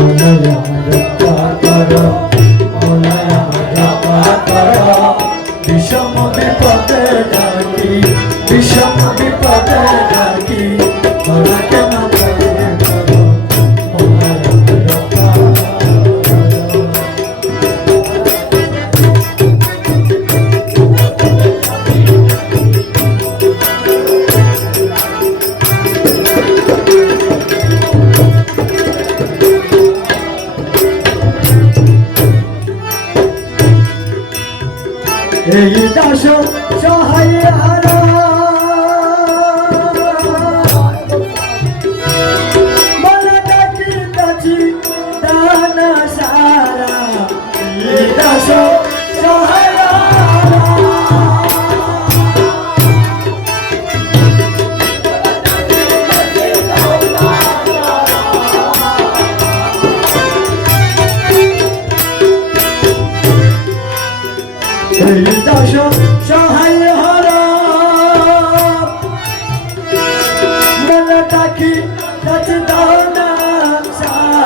মোলায় আমার সহায়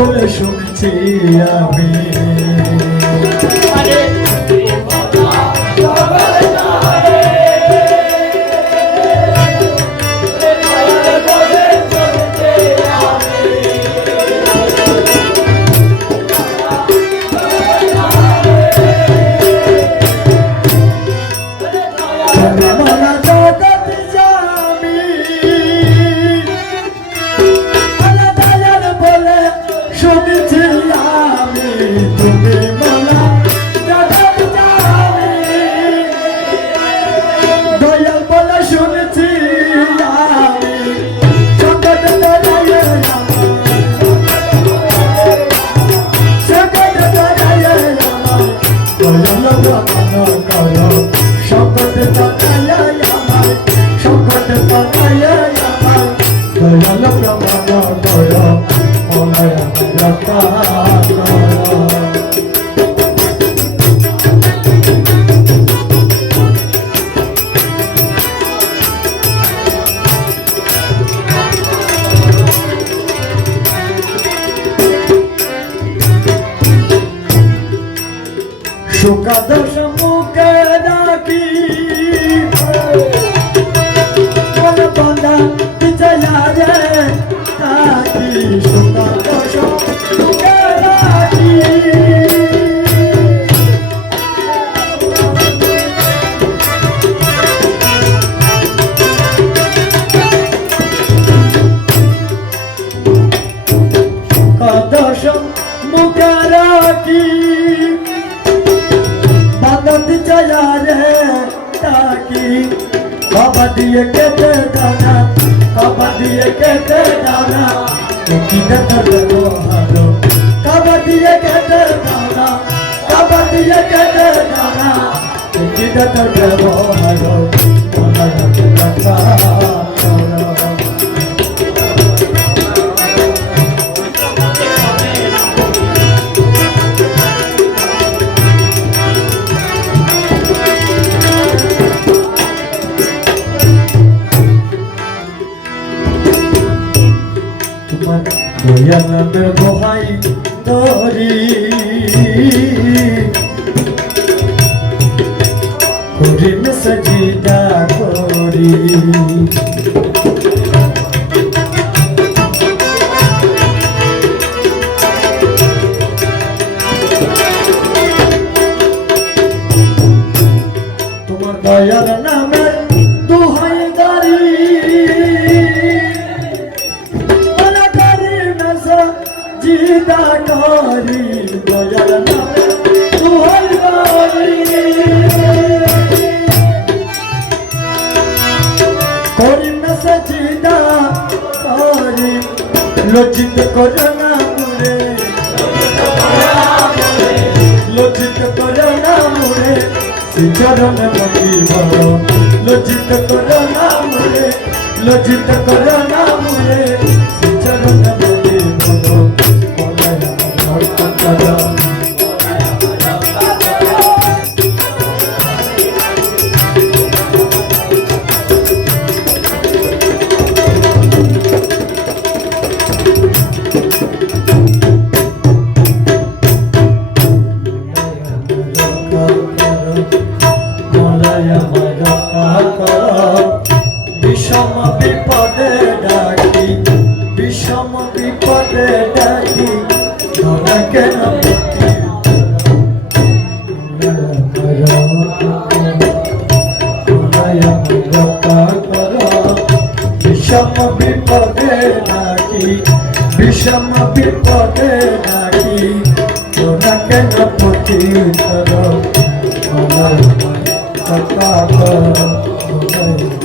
বলে শুনছি আমি। দয়াল করো দিয়ে কেটে দানা বাবা দিয়ে কেটে দানা কি দেবো হালো বাবা দিয়ে কেটে দানা বাবা দিয়ে কেটে দানা কি দেবো হালো মনা রাখা তোমার দয়ালের দোহাই তরি করিম সজিদা করি। তোমার দয়ার নামে লজ্জিত করো না মুরে। লজ্জিত করো না মুরে শ্রীচরণে মন্দির লজ্জিত করো না মুরে, লজ্জিত করো বিষম বিপদে ডাকি, বিষম বিপদে ডাকি, ধরা কেন? বিষম বিপদে ডাকি, বিষম বিপদে ডাকি, ধরা কেন পতি কর কথা কর